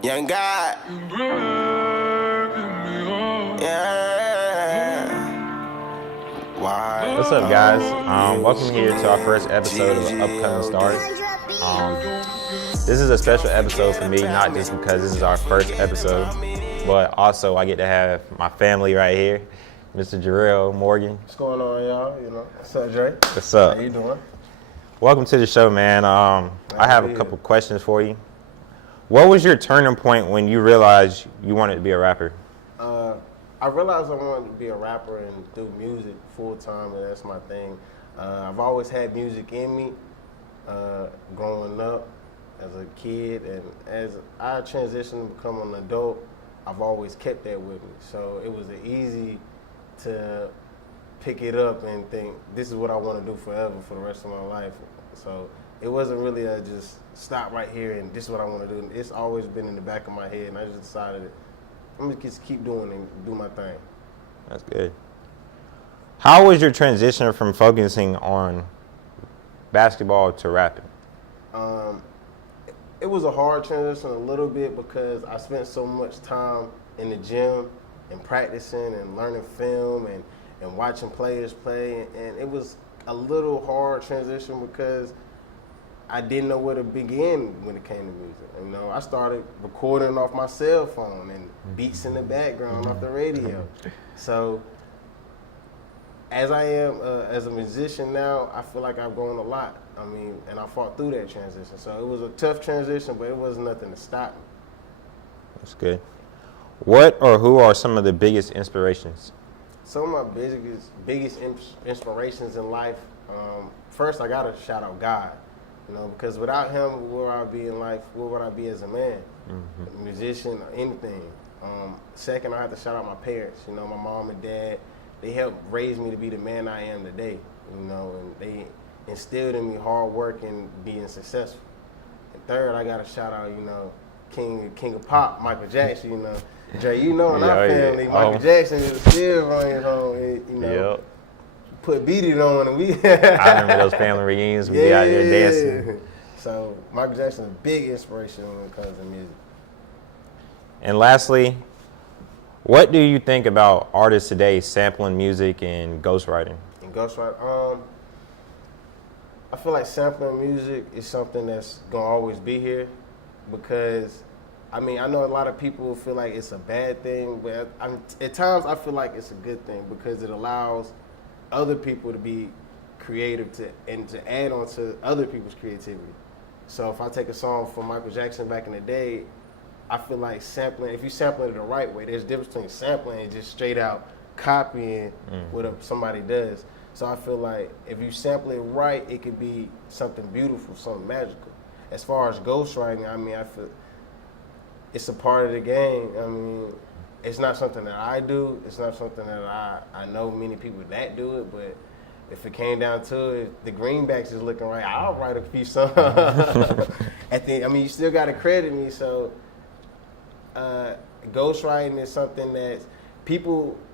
Young God. Yeah. Why? What's up, guys? Welcome here to our first Yeah. episode of Upcoming Stars. This is a special episode for me, not just because this is our first episode, but also I get to have my family right here, Mr. Jarrell Morgan. What's going on, y'all? What's up, Dre? What's up? How you doing? Welcome to the show, man. I have a couple questions for you. What was your turning point when you realized you wanted to be a rapper? I realized I wanted to be a rapper and do music full time, and that's my thing. I've always had music in me growing up as a kid, and as I transitioned to become an adult, I've always kept that with me. So it was easy to pick it up and think, this is what I want to do forever for the rest of my life. So it wasn't really a just stop right here and this is what I want to do. It's always been in the back of my head, and I just decided I'm going to just keep doing and do my thing. That's good. How was your transition from focusing on basketball to rapping? It was a hard transition a little bit because I spent so much time in the gym and practicing and learning film and watching players play, and it was a little hard transition because I didn't know where to begin when it came to music. I started recording off my cell phone and beats in the background off the radio. So as I am as a musician now, I feel like I've grown a lot. And I fought through that transition. So it was a tough transition, but it wasn't nothing to stop me. That's good. What or who are some of the biggest inspirations? Some of my biggest inspirations in life, first I gotta shout out God. Because without him, where would I be in life? Where would I be as a man, a musician, or anything? Second, I have to shout out my parents. My mom and dad. They helped raise me to be the man I am today. And they instilled in me hard work and being successful. And third, I got to shout out, King of Pop, Michael Jackson. Dre, in our family, Michael Jackson is still running home. Yep. Put Beat It on, and we. I remember those family reunions. We be out there dancing. So Michael Jackson is a big inspiration when it comes to music. And lastly, what do you think about artists today sampling music and ghostwriting? And ghostwriting, I feel like sampling music is something that's gonna always be here, because I know a lot of people feel like it's a bad thing, but at times I feel like it's a good thing because it allows other people to be creative and to add on to other people's creativity. So if I take a song from Michael Jackson back in the day, I feel like sampling, if you sample it the right way, there's a difference between sampling and just straight out copying what somebody does. So I feel like if you sample it right, it could be something beautiful, something magical. As far as ghostwriting, I feel it's a part of the game. It's not something that I do. It's not something that I know many people that do it, but if it came down to it, if the greenbacks is looking right, I'll write a few songs. You still got to credit me. So ghostwriting is something that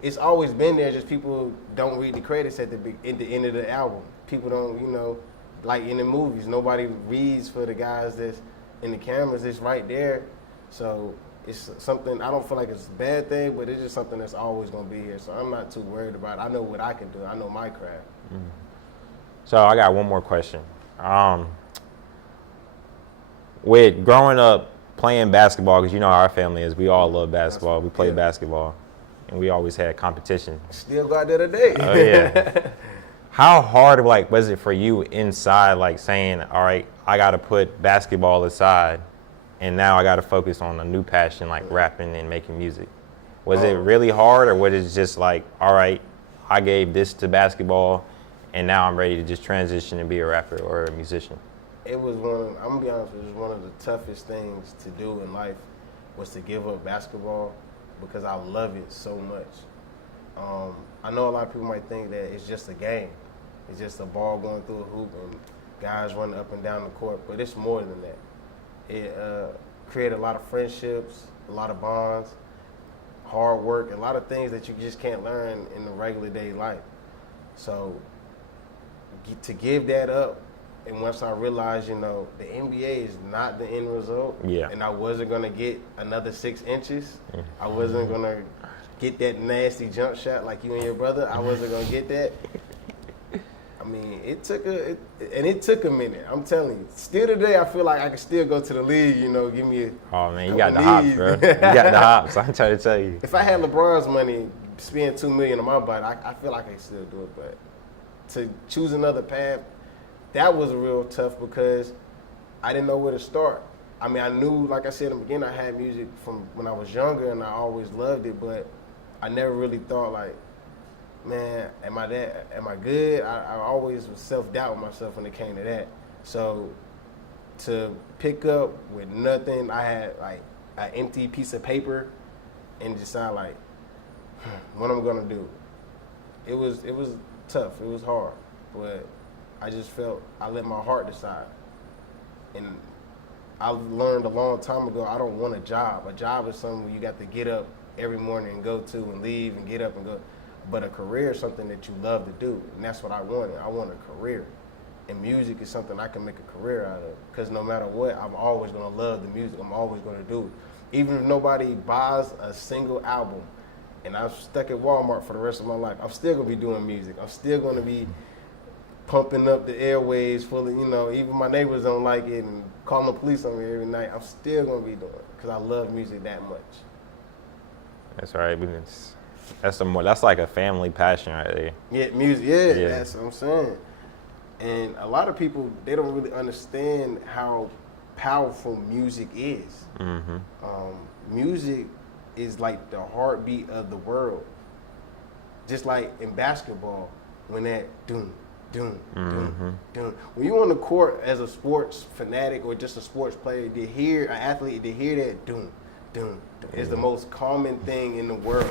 it's always been there, just people don't read the credits at the end of the album. People don't, like in the movies, nobody reads for the guys that's in the cameras. It's right there. So it's something, I don't feel like it's a bad thing, but it's just something that's always going to be here. So I'm not too worried about it. I know what I can do. I know my craft. So I got one more question. With growing up playing basketball, because our family is, we all love basketball. We play basketball, and we always had competition. Still go out there today. Oh, yeah. How hard, was it for you inside, saying, all right, I got to put basketball aside, and now I got to focus on a new passion, rapping and making music? Was it really hard, or was it just all right, I gave this to basketball, and now I'm ready to just transition and be a rapper or a musician? It was I'm going to be honest with you, it was one of the toughest things to do in life was to give up basketball because I love it so much. I know a lot of people might think that it's just a game. It's just a ball going through a hoop and guys running up and down the court, but it's more than that. It created a lot of friendships, a lot of bonds, hard work, a lot of things that you just can't learn in the regular day life. So to give that up And once I realized, the NBA is not the end result, Yeah. and I wasn't gonna get another 6 inches. I wasn't gonna get that nasty jump shot like you and your brother. I wasn't gonna get that. I mean, it took a minute. I'm telling you. Still today, I feel like I can still go to the league. Give me a. Oh man, you couple got the hops, knees. bro. You got the hops. I'm trying to tell you. If I had LeBron's money, spend $2 million on my body, I feel like I can still do it. But to choose another path, that was real tough because I didn't know where to start. I mean, I knew, like I said in the beginning, I had music from when I was younger and I always loved it, but I never really thought like, man, am I good? I always was self-doubt with myself when it came to that. So to pick up with nothing, I had like an empty piece of paper and decide like, what I'm gonna do. It was tough, it was hard, but I just felt I let my heart decide. And I learned a long time ago, I don't want a job. A job is something where you got to get up every morning and go to and leave and get up and go. But a career is something that you love to do, and that's what I wanted. I want a career. And music is something I can make a career out of, because no matter what, I'm always going to love the music. I'm always going to do it. Even if nobody buys a single album, and I'm stuck at Walmart for the rest of my life, I'm still going to be doing music. I'm still going to be pumping up the airwaves full of, even my neighbors don't like it and calling the police on me every night. I'm still going to be doing it because I love music that much. That's right. That's like a family passion right there. Yeah, music. Yeah, that's what I'm saying. And a lot of people, they don't really understand how powerful music is. Mm-hmm. Music is like the heartbeat of the world. Just like in basketball, when that doom, doom, doom, doom. When you're on the court as a sports fanatic or just a sports player, to hear an athlete, to hear that doom, doom, doom is the most common thing in the world.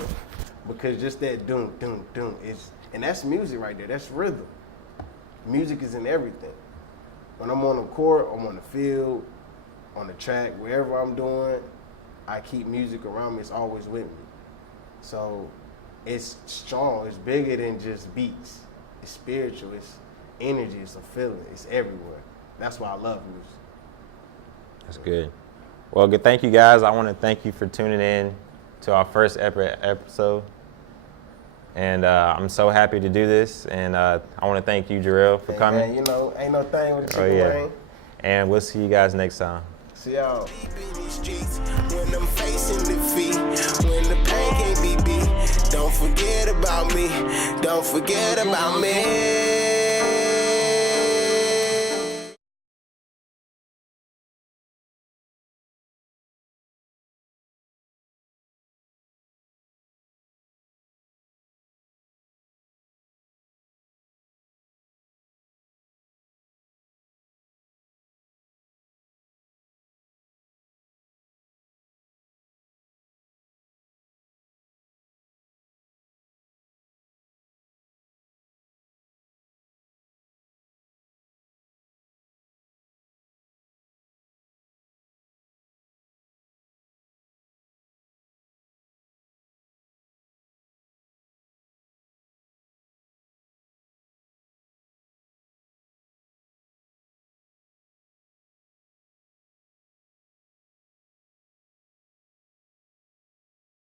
Because just that doom, doom, doom is, and that's music right there. That's rhythm. Music is in everything. When I'm on the court, I'm on the field, on the track, wherever I'm doing, I keep music around me. It's always with me. So it's strong. It's bigger than just beats. It's spiritual. It's energy. It's a feeling. It's everywhere. That's why I love music. That's good. Well, good. Thank you guys. I want to thank you for tuning in to our first episode. And I'm so happy to do this. And I want to thank you, Jarrell, for coming. Man, ain't no thing with chicken wing. And we'll see you guys next time. See y'all. When I'm facing defeat, when the pain can't be beat, don't forget about me, don't forget about me.